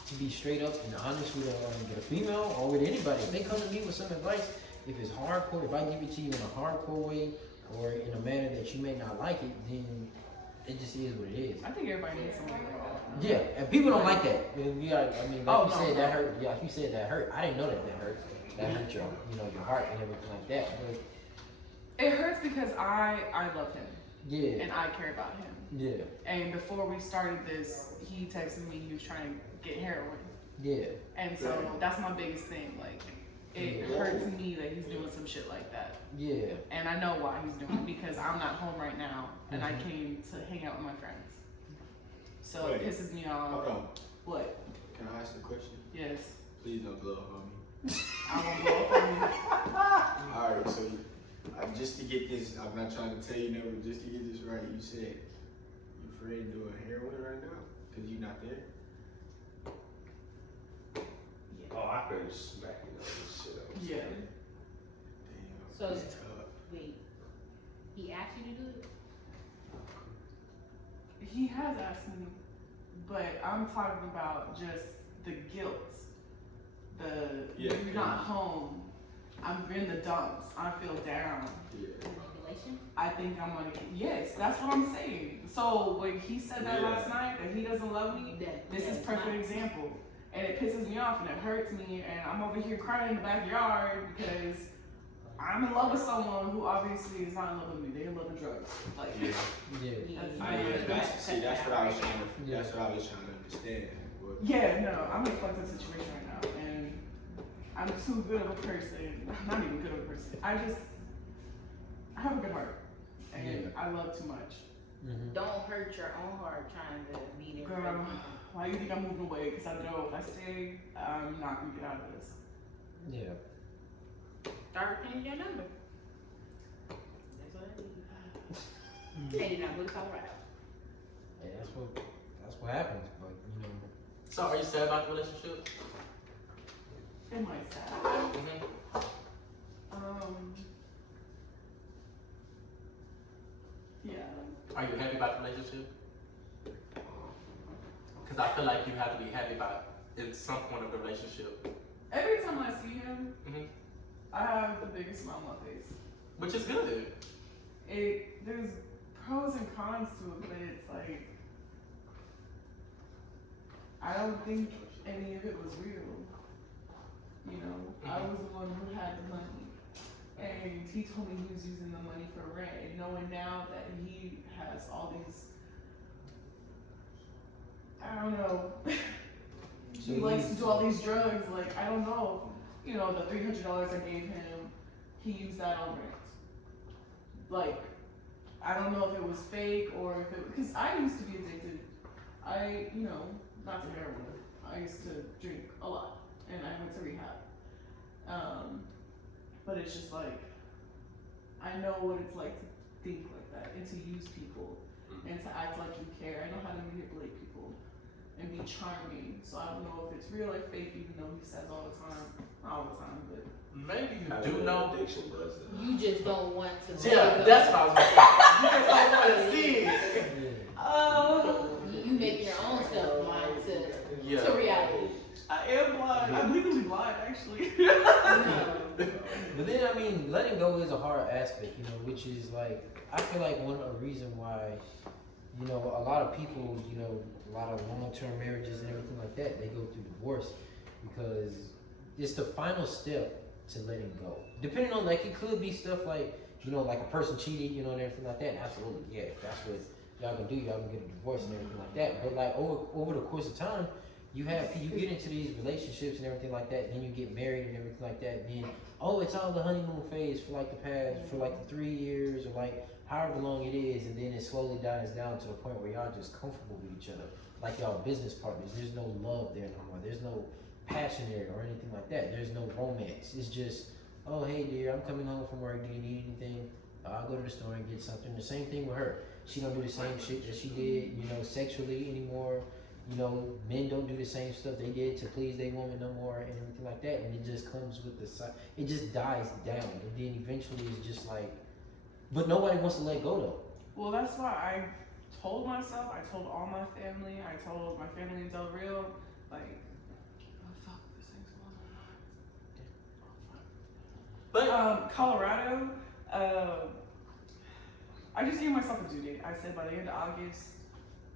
to be straight up and honest with a female or with anybody. If they come to me with some advice, if it's hardcore, if I give it to you in a hardcore way or in a manner that you may not like it, then it just is what it is. I think everybody needs something like that. Yeah, and people don't like that. And yeah, I mean, like Oh, you no, said, no. that hurt. Yeah, you said that hurt. I didn't know that hurt. That hurt your, you know, your heart and everything like that. But It hurts because I love him yeah, and I care about him. yeah, And before we started this, he texted me he was trying to get heroin. yeah, And so that's my biggest thing. Like, it hurts me that he's doing some shit like that. yeah. And I know why he's doing it because I'm not home right now and I Mhm. came to hang out with my friends. So Wait. it pisses me off. Hold on. What? Can I ask a question? Yes. Please don't blow up on me. I won't blow up on you. Alright, so just to get this, I'm not trying to tell you never, just to get this right, you said your friend doing heroin right now? Because you're not there? Oh, I heard you smacking on this shit up. Yeah. Damn. So- that's tough. Wait, he asked you to do it? He has asked me, but I'm talking about just the guilt. Yeah. You're not home. I'm in the dumps. I feel down. Yeah. Manipulation? I think I'm gonna. Yes, that's what I'm saying. So when he said that Yeah. last night that he doesn't love me, this is perfect example, and it pisses me off and it hurts me, and I'm over here crying in the backyard because I'm in love with someone who obviously is not in love with me. They're in love with drugs. Like, Yeah. Yeah. That's That's what I was trying to. That's what I was trying to understand. What- yeah, no, I'm in a fucked up situation right now, and I'm too good of a person. I'm not even good of a person. I have a good heart, and Yeah. I love too much. Mhm. Don't hurt your own heart trying to be there for Girl, people. why you think I'm moving away? Because I know if I stay, I'm not gonna get out of this. Yeah. Start changing your number. That's what I need. And you're not moving to Colorado. Yeah, that's what happens. But you know, So are you sad about the relationship? It might sad. Mm-hmm. Yeah. Are you happy about the relationship? Because I feel like you have to be happy about in some point of the relationship, Every time I see him, Mhm. I have the biggest smile on my face. which is good. There's pros and cons to it, but it's like I don't think any of it was real. You know, I was the one who had the money, and he told me he was using the money for rent, and knowing now that he has all these, I don't know, he likes to do all these drugs. Like I don't know, you know, the $300 I gave him, he used that on rent. Like I don't know if it was fake or if it, because I used to be addicted. You know, not to heroin. I used to drink a lot, and I went to rehab. But it's just like, I know what it's like to think like that and to use people and to act like you care. I know how to manipulate people and be charming. So I don't know if it's real or fake, even though he says all the time, not all the time, but Maybe you Having do an know. addiction does that. You just don't want to. Yeah, that's what I was gonna say. You just don't want to see it. yeah. oh, You make your own self blind to Yeah. reality. I am blind. I'm legally blind, actually. No. But then I mean, letting go is a hard aspect, you know, which is like I feel like one of the reason why, you know, a lot of people, you know, a lot of long-term marriages and everything like that, they go through divorce because it's the final step to letting go. Depending on, like, it could be stuff like, you know, like a person cheated, you know, and everything like that. And absolutely, yeah, if that's what y'all gonna do, y'all gonna get a divorce and everything like that. But like over the course of time, you get into these relationships and everything like that, and then you get married and everything like that, and then it's all the honeymoon phase for like the 3 years or like however long it is, and then it slowly dies down to the point where y'all just comfortable with each other, like y'all business partners. There's no love there no more. There's no passion there or anything like that. There's no romance. It's just, oh hey dear, I'm coming home from work. Do you need anything? I'll go to the store and get something. The same thing with her. She don't do the same shit that she did, you know, sexually anymore. You know, men don't do the same stuff they did to please their woman no more and everything like that. And it just comes with it just dies down. And then eventually it's just like, but nobody wants to let go though. Well, that's why I told myself, I told all my family, I told my family in Del Rio, like, oh fuck, this thing's But Colorado, I just gave myself a due date. I said by the end of August,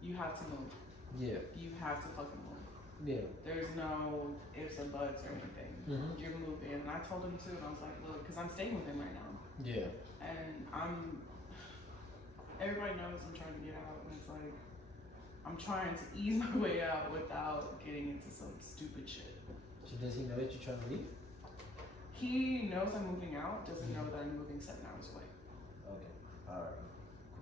you have to move. Yeah, You have to fucking move. yeah. There's no ifs and buts or anything. Mhm. You're moving. And I told him too, and I was like, look, because I'm staying with him right now. Yeah. And everybody knows I'm trying to get out, and it's like, I'm trying to ease my way out without getting into some stupid shit. So does he know that you're trying to leave? He knows I'm moving out, doesn't know that I'm moving 7 hours away. Okay. Alright.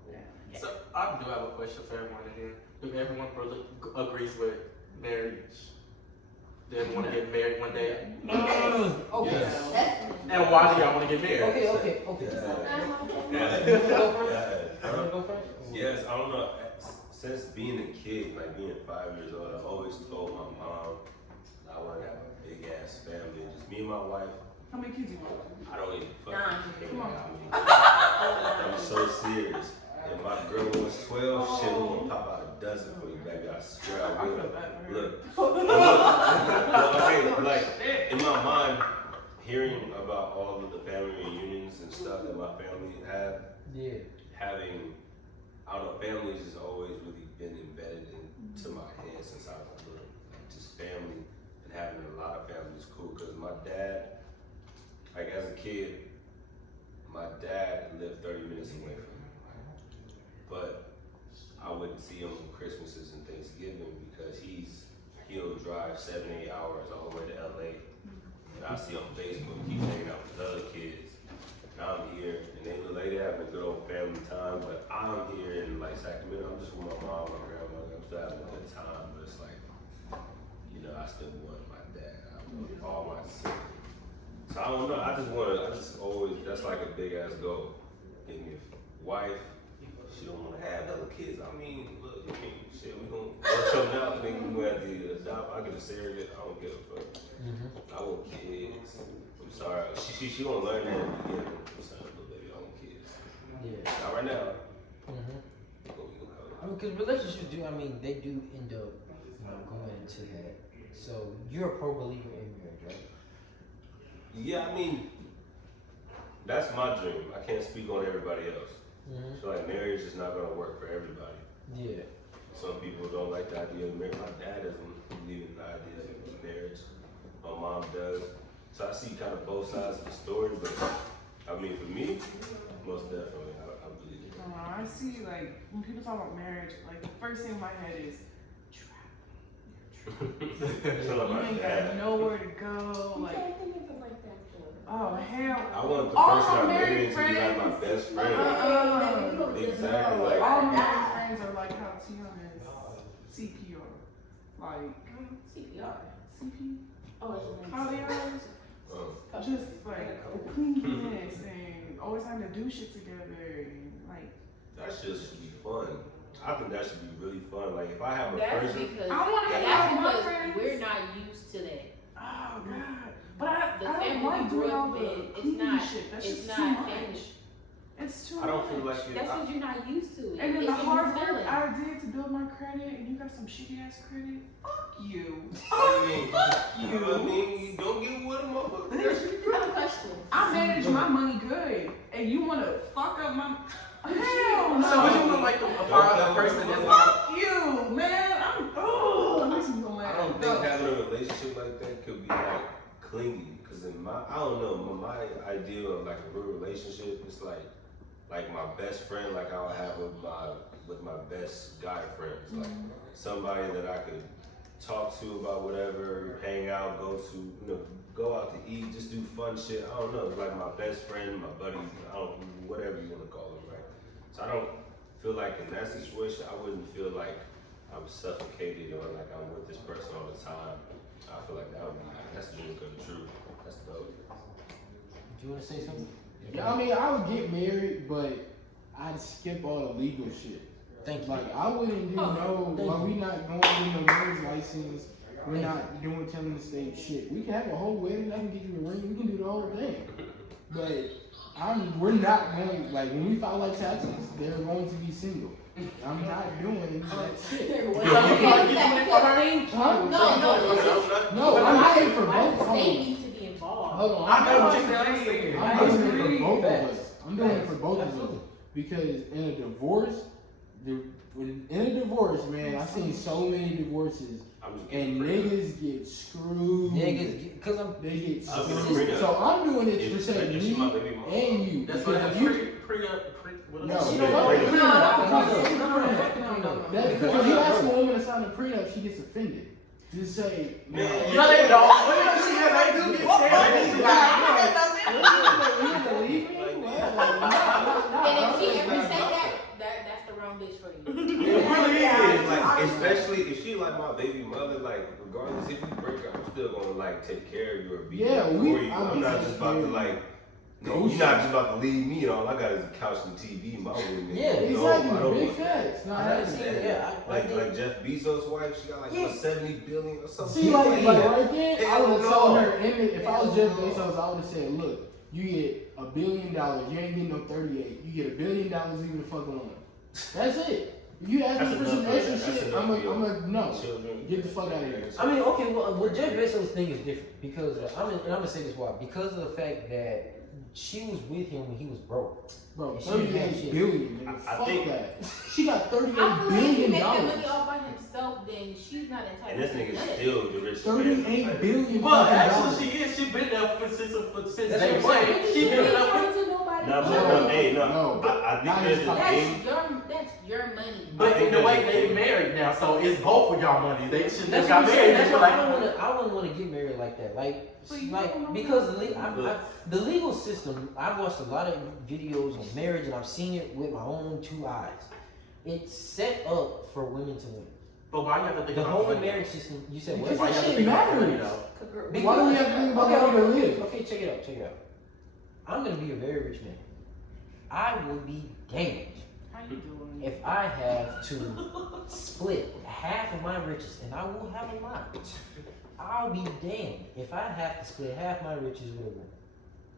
Yeah. so I do have a question for everyone in here. If everyone really agrees with marriage, they want to get married one day. Okay. Yes. That's And why do y'all want to get married? Okay. You wanna go first? Yes, I don't know. Since being a kid, like being 5 years old, I always told my mom I want to have a big ass family, just me and my wife. How many kids you want? I don't even fucking Nah. care Come on. how many. I'm so serious. If my girl was 12, shit, we gonna pop out of does it for you, baby. I swear I I will. feel bad for her. Look, no, okay, like in my mind, hearing about all of the family reunions and stuff that my family had, Yeah. having, I don't know, families has always really been embedded into my head since I was little. Like just family and having a lot of family is cool. Cause my dad, like as a kid, my dad lived 30 minutes away from me. But I wouldn't see him on Christmases and Thanksgiving because he'll drive 7-8 hours all the way to LA. And I see on Facebook he's hanging out with the other kids. And I'm here and they look like they're having a good old family time, but I'm here in like Sacramento. I'm just with my mom, my grandmother. I'm still having a good time, but it's like, you know, I still want my dad. I want all my siblings. So I don't know. I just always, that's like a big ass goal. And if wife, she don't want to have other kids. I mean, look, shit, we gonna work something out. Then we gonna have to adopt. I get a surrogate. I don't give a fuck. I want kids. I'm sorry. She gonna learn that in the beginning. I'm sorry, little baby. I want kids. Yeah. Not right now. Mm-hmm. But we gonna have it. I mean, because relationships do, I mean, they do end up, going into that. So you're a pro believer in marriage, right? Yeah, I mean, that's my dream. I can't speak on everybody else. Mm-hmm. So like marriage is not gonna work for everybody. Yeah. Some people don't like the idea of marriage. My dad doesn't believe in the idea of marriage. My mom does. So I see kind of both sides of the story, but I mean, for me, most definitely, I believe it. I see, like, when people talk about marriage, like, the first thing in my head is, So like you my ain't dad, got nowhere to go, like, oh, hell. I want the All person my I'm married married to be like my friends- best friend. Exactly. Like, All my friends are like how Tiana is CPR. Like, CPR. CP? Oh, it's How they are? Just like cleanliness and always having to do shit together and like. that shit should be fun. I think that should be really fun. Like if I have a That's person, because I want to that's have my because friends. we're not used to that. Oh god. But I The don't family like we doing grew all up the in, it's cleaning not- shit. That's it's just not too much. family. It's too I don't feel much. like it. That's what you're not used to. And then It's the a new hard work feeling. I did to build my credit, and you got some shitty ass credit. Fuck you. I mean, Fuck you. I mean, you don't get with a motherfucker. That shit be I have a question. I manage my money good, and you want to fuck up my. Hell no. So what you look like a person that's like, Fuck you, man. It makes me so mad. I don't think having a relationship like that could be like clingy, because in my, I don't know, my idea of like a real relationship is like my best friend, like I would have with my best guy friends, like somebody that I could talk to about whatever, hang out, go to, go out to eat, just do fun shit. I don't know, like my best friend, my buddies, whatever you want to call them, right? So I don't feel like in that situation, I wouldn't feel like I'm suffocated or like I'm with this person all the time. I feel like that's a dream come true. That's dope. Do you want to say something? yeah, I mean, I would get married, but I'd skip all the legal shit. Thank you. Like, I wouldn't do we not going to do no marriage license. We're not doing telling the state shit. We can have a whole wedding. I can get you a ring. We can do the whole thing. But we're not going, like, when we file like taxes, they're going to be single. I'm not doing that shit. Huh? No, I'm saying for both of They us. need to be involved. Hold on. I know what I'm you're saying. doing it for both of us. I'm doing it for both of us. Because in a divorce, man, I've seen so many divorces. I'm just And getting niggas get screwed. Because They get I'm screwed. getting prenup. So I'm doing it for If saying she my me baby mama. and you. That's why I have Because what you else? know, Yeah, no, that's because if you ask a woman to sign a prenup, she gets offended. Just say, Man, No, they don't. Yeah, they do get And if she ever say that's the wrong bitch for you. It really is. Like, especially if she like my baby mother, like regardless if you break up, I'm still gonna like take care of you or be Yeah, there for you. I'll I'm be not taking just about to care of like. Go You're not shit. just about to leave me and all I got is a couch and TV in my room. Yeah, No, I Exactly, don't big want that. facts. Not I happening. understand. Yeah, I Like think- Jeff Bezos' wife, she got like what, 70 billion or something. See, like right there, I would have Hell told no. her, if I was Jeff Bezos, I would have said, look, you get $1 billion, you ain't getting no 38, you get $1 billion, leave the fuck alone. That's it. If you ask me for That's some enough extra for that. shit, That's I'm enough for a no. Children. Get the fuck out of here. I mean, okay, well, Judge Bezos' thing is different because I'm gonna say this why because of the fact that she was with him when he was broke. Bro, And she didn't have 38 shit. billion, nigga. I Fuck think- that. She got 38 I feel like if he billion make the dollars. money all by himself, then she's not entitled. And this to nigga's none of it. still the richest man. 38 billion Well, fucking actually, dollars. she is. She been there since That's day what I'm one. saying. She She been ain't there. talking to nobody. No, but No. hey, no. No. I Not think there's his a pocket. thing. That's your money. But think in the way that's- they married now, so it's both of y'all money. They should That's have what I'm got saying. married. That's They were why like, I wouldn't want to get married like that. But you Like don't know because that. the legal system. I've watched a lot of videos on marriage, and I've seen it with my own 2 eyes. It's set up for women to win. but why you have to think The about whole money? marriage system. You said what? Because Why you that have to shit think about money matters. though? Why do we have to think about how to live? Okay, check it out. Check it out. I'm gonna be a very rich man. I will be damned How you doing? if I have to split half of my riches, and I will have a lot. I'll be damned if I have to split half my riches with a woman.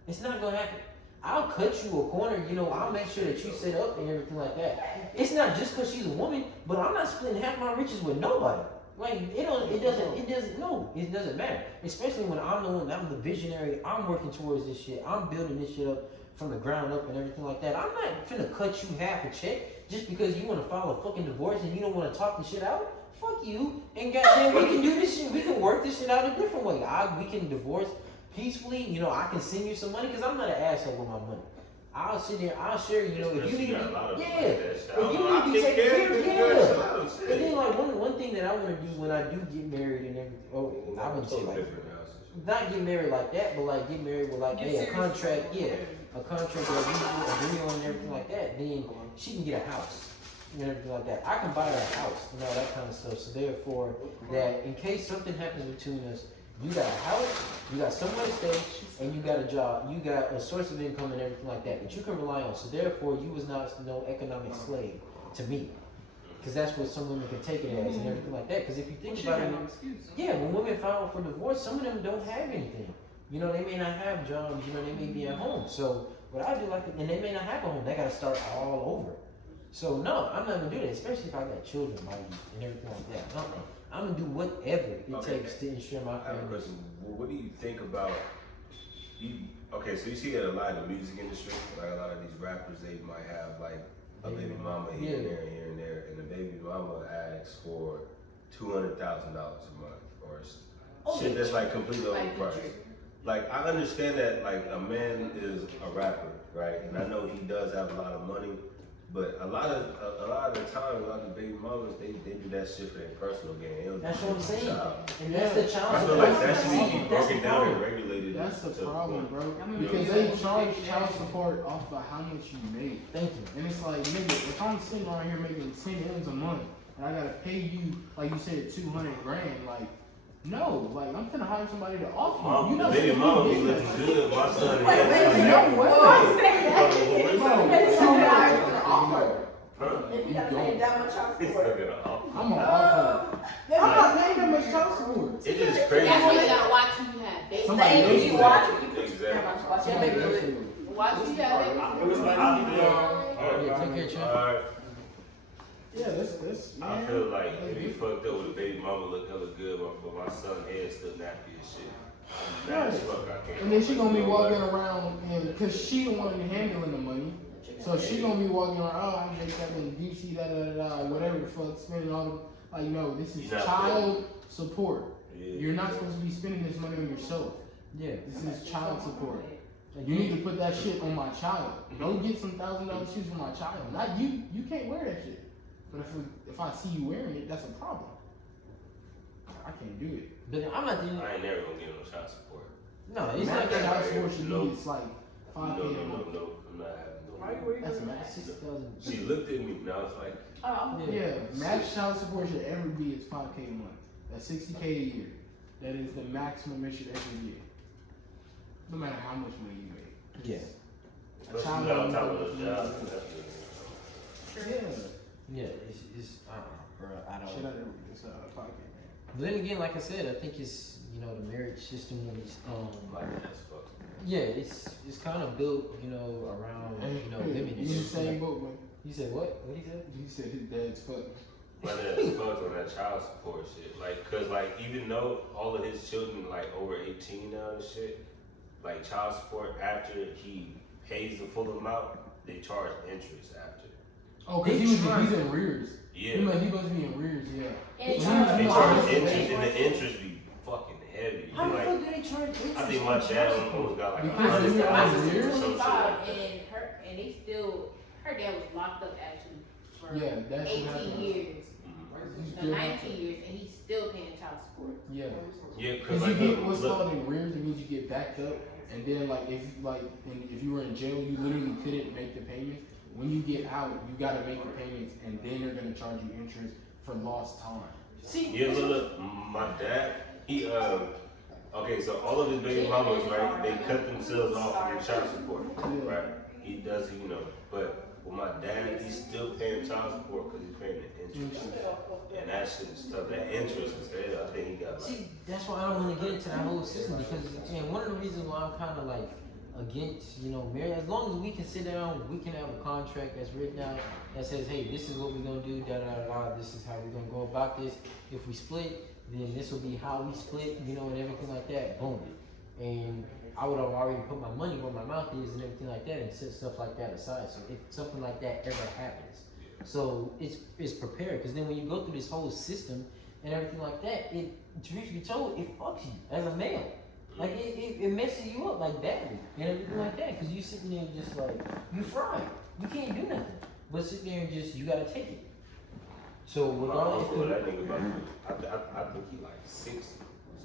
It's not gonna happen. I'll cut you a corner, I'll make sure that you set up and everything like that. It's not just because she's a woman, but I'm not splitting half my riches with nobody. Like, it doesn't matter. Especially when I'm the visionary, I'm working towards this shit, I'm building this shit up from the ground up and everything like that. I'm not finna cut you half a check just because you wanna file a fucking divorce and you don't wanna talk the shit out. Fuck you, and goddamn, we can do this shit, we can work this shit out a different way. We can divorce peacefully, I can send you some money because I'm not an asshole with my money. I'll sit there, I'll share, if you need got a lot to, of yeah, like that shit. if you I need to take take care care of of you, yeah. guys, a lot of shit. And then like one thing that I want to do when I do get married and everything, I wouldn't say like different houses. not get married like that, but like get married with like Get a serious. contract, a contract that we agree on and everything like that. Then she can get a house and everything like that. I can buy her a house, that kind of stuff. So therefore, that in case something happens between us, you got a house, you got somewhere to stay, and you got a job, you got a source of income and everything like that that you can rely on. So therefore, you was not no economic slave to me. Because that's what some women can take it as and everything like that. Because if you think She about got it, no excuse. yeah, when women file for divorce, some of them don't have anything. They may not have jobs, they may be at home. So what I do and they may not have a home, they gotta start all over. So no, I'm not gonna do that, especially if I got children, and everything like that. I'm gonna do whatever it Okay. takes to ensure my I have a family. question. What do you think about okay, so you see it a lot in the music industry, like a lot of these rappers, they might have like a baby mama here and there, here and there, and the baby mama asks for $200,000 a month or shit that's like completely overpriced. Like I understand that like a man is a rapper, right? And I know he does have a lot of money, but a lot of the time, a lot of the baby mamas, they do that shit for their personal gain. They don't That's do what I'm it for the saying. child. And that's the child I feel like support. that should be That's the broken down and problem. regulated. That's the to problem, point. bro. I mean, Because you they know, charge they- child support off of how much you make. Thank you. And it's like, nigga, if I'm sitting around here making 10 M's a month, and I gotta pay you, like you said, 200 grand, like, no, like, I'm finna hire somebody to offer you. You The know, baby some mama be people do looking that. good. My son, Wait, no way. If you gotta pay that much child support. I'm on offer. I'm not paying that much child support. It's just crazy. That's why you gotta watch who you have. They Somebody They else be do watching that. you. Exactly. Watch your baby do it. watch who you have. Yeah, take care, champ. Alright. Yeah, that's I man. feel like it'd be fucked up with a baby mama look hella good, but my son head still nappy as shit. I'm mad as fuck. I can't. And then she gonna be walking around, and cause she the one handling the money, so she gonna be walking around. Oh, I make that in DC, whatever the fuck, spending all the like. No, this is You're not child support. Yeah. You're not supposed to be spending this money on yourself. Yeah. This is child support. You need to put that shit on my child. Go get some $1,000 shoes for my child. Not you. You can't wear that shit. But if I see you wearing it, that's a problem. I can't do it. But I'm not doing I ain't never gonna give no child support. No, it's Max not that. child support should No. be it's like $5K a month. No, I'm not having no. That's max. 60,000. She looked at me and I was like, Yeah, max child support should ever be is $5K a month. That's $60K a year. That is the maximum it should ever get. No matter how much money you make. Yeah. A but child you got on will top never of get those jobs. money. Yeah. Yeah, it's I don't know, bro. I don't. Shit, I never get this 5K, man. But then again, like I said, I think it's the marriage system is Like that's fucked. yeah, it's kind of built around women. You in the same boat, man. You said what? What he said? He said his dad's fucked. My dad's fucked on that child support shit. Like, cause like even though all of his children like over 18 now and shit, like child support after he pays the full amount, they charge interest after. Oh, cause he's in arrears. Yeah. He must be in arrears, yeah. And So They he was charge supposed to interest pay- and the interest be fucking heavy. How the Like, fuck do they charge interest? I think my dad almost got like Because My they were on 100,000 arrears? or some shit like that. and they still, her dad was locked up actually for Yeah, that should 18 happen. years, You no, still have 19 to- years, and he's still paying child support. Yeah. Yeah, Cause cause you like get what's look, called in arrears, it means you get backed up, and then like if you were in jail, you literally couldn't make the payments. When you get out, you gotta make the payments, and then they're gonna charge you interest for lost time. yeah, look, my dad, he okay, so all of his baby mamas, right, they cut themselves off from child support, right? He does, you know, but with my dad, he's still paying child support because he's paying the interest. And that shit is tough. That interest is hell. I think he got like, See, that's why I don't want to get into that whole system because, and one of the reasons why I'm kind of like against, you know, marriage, as long as we can sit down, we can have a contract that's written down that says, hey, this is what we're gonna do, da da da. This is how we're gonna go about this. If we split, then this will be how we split, you know, and everything like that. Boom. And I would have already put my money where my mouth is and everything like that, and set stuff like that aside. So if something like that ever happens, so it's prepared. Because then when you go through this whole system and everything like that, truth be told, it fucks you as a male. Like it messes you up like badly and everything like that. Because you sitting there just like you fried. You can't do nothing but sit there and just you gotta take it. So my regardless, uncle, that nigga about I think he like 60,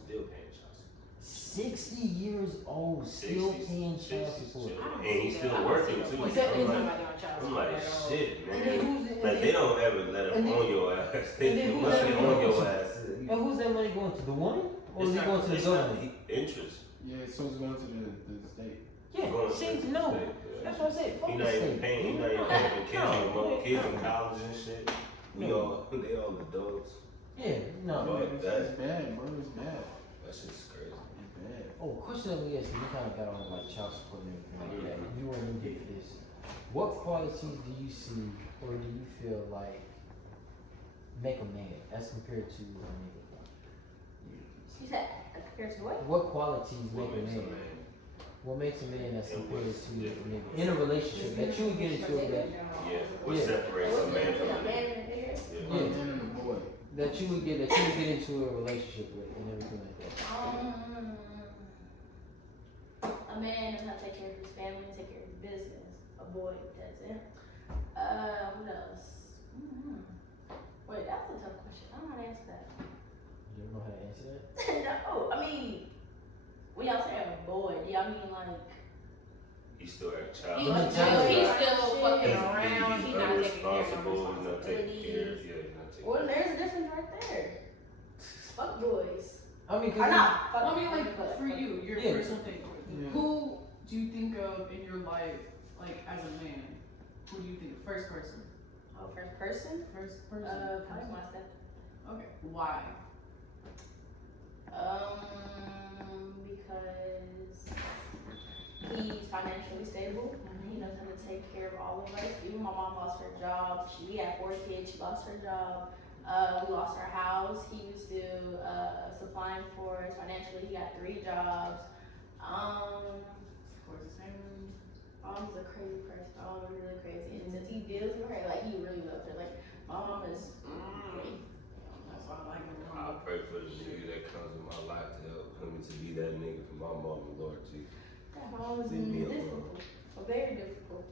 still paying child support. 60 years old, still 60, paying child 60 support. still. And he's still working too. Is that I'm somebody like, on child I'm support like, at all? shit, And then man. who's Like they don't ever let him on your ass. They must be on your ass. And who's that money going to? The woman? Or is it going to the it's not government? interest. Yeah, so it's going to the state. Yeah, Going to see, the no. state, yeah. That's what I said. Fuck He the not even state. paying. He not even paying for kids anymore. Kids in college and shit. They all adults. Yeah, no. Fuck It's that. bad, bro. It's bad. That shit's crazy. It's bad. Oh, question that we asked, we kind of got on like child support and everything like that. You weren't in here for this. What qualities do you see or do you feel like make a man as compared to a nigga? You said compared to what? What qualities make What a makes a man? man? What makes a man as And compared what's to a different? nigga? In a relationship that you would get into a Yeah. What Yeah. separates a man from a nigga? Yeah. Man and a boy. that you would get into a relationship with and everything like that. A man knows how to take care of his family, take care of his business. A boy doesn't. What else? Wait, that's a tough question. I don't know how to answer that. You don't know how to answer that? No, I mean, when y'all say a boy, do y'all mean like? He's still a He's child. Yeah. still fucking He's- around. He's not taking care of responsible. He's not taking care. responsibilities. Yeah, he's not taking. Well, there's a difference right there. Fuck boys. I mean, Or cause not. Fuck Well, I mean, like but- for you, your Yeah. personal thing. Yeah. Who do you think of in your life, like as a man? Who do you think of? First person. Oh, first person? First person. Probably my step. Okay. Why? Because he's financially stable. He knows how to take care of all of us. Even my mom lost her job. We had 4 kids. She lost her job. We lost our house. He was still supplying for us financially. He got 3 jobs. Supports his family. Mom's a crazy person. Mom is really crazy. And since he deals with her, like he really loves her. Like my mom is. That's why I like him. I pray for the nigga that comes in my life to help me to be that nigga for my mom and Lord Jesus. That mom is Leave me alone. difficult. Very difficult.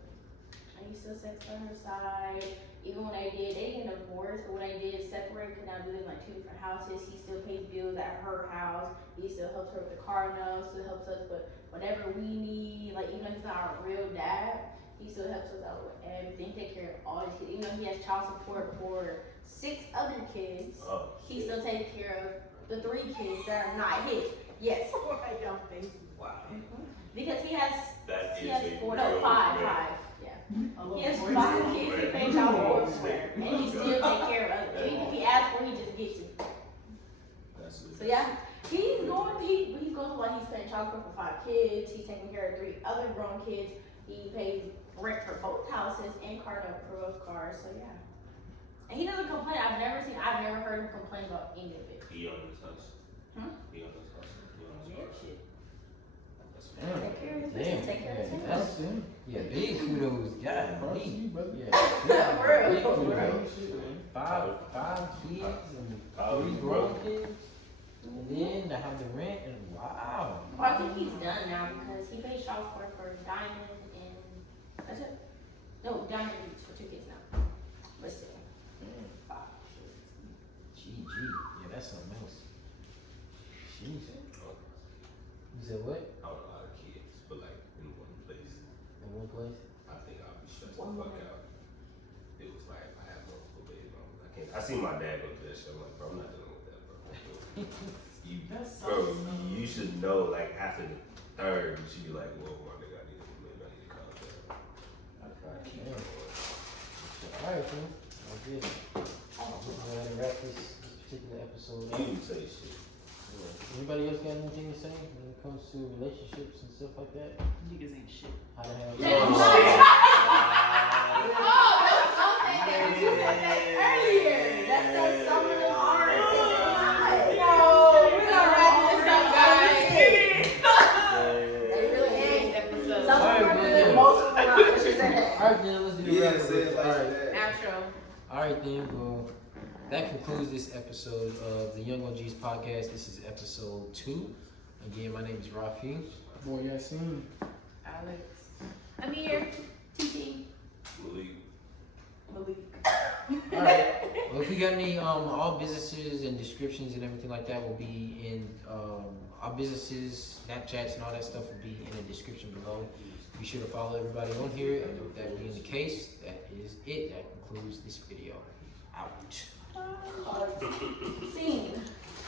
And he still sits on her side. Even when they didn't divorce, but when they did separate, because now they live in like 2 different houses, he still pays bills at her house. He still helps her with the car notes, still helps us with whatever we need. Like, even though he's not our real dad, he still helps us out with everything, take care of all his kids. Even though he has child support for 6 other kids, Oh, he still takes care of the 3 kids that are not his. Yes. I don't think. Wow. Because he has that he is has a 4, real no, 5, man. 5. Yeah. A little He has boy. 5 kids, he pays child support for Yeah. and he still take care of others. Anything he asks for, he just gets it. That's it. So yeah, he's going through like he's paying child support for 5 kids, he's taking care of 3 other grown kids, He pays rent for both houses and car note for both cars. So yeah. And he doesn't complain. I've never heard him complain about any of it. He on his house. Hmm? He on his house. He on his Yeah, house. shit. That's Damn. Take care of his Damn. business. Take care of his Yeah, house. that's yeah, big kudos. God, Props to big. you, brother. Yeah, For real, big for kudos. real. Five kids and How three you grown broke? kids, and then to have the rent and wow. Well, I think he's done now because he paid child support for Diamond and that's it. No, Diamond for 2 kids now. But still, 5. GG. Yeah, that's something else. Jeez. You said what? I don't know how the kids, but like in one place, In one place? I think I'll be stressed the fuck out. It was like I have multiple baby mamas. I can't. I seen my dad go through that shit. I'm like, bro, I'm not dealing with that, bro. That's so Bro, sad. you should know. Like after the third, you should be like, whoa, my nigga, I need to calm down. I gotta keep Yeah. going. Alright, then. I did. We're gonna wrap this particular episode up. You didn't say shit. Anybody else got anything to say when it comes to relationships and stuff like that? Niggas ain't shit. How to have Earlier, that's that summer of art. No, we're gonna wrap this up, guys. It really is. Episode. Some Alright, people are man. good, most of them are not. What you said. Alright, then let's do the Yeah, wrap. say it like Alright. that. Outro. Alright, then. Well, that concludes this episode of the Young OGs podcast. This is episode 2. Again, my name is Rafi. Boy, Yassine. Alex. Amir, TT. Malik. Malik. Alright. Well, if we got any all businesses and descriptions and everything like that will be in our businesses, Snapchats and all that stuff will be in the description below. Be sure to follow everybody on here, and with that being the case, that is it. That concludes this video. Out. Scene.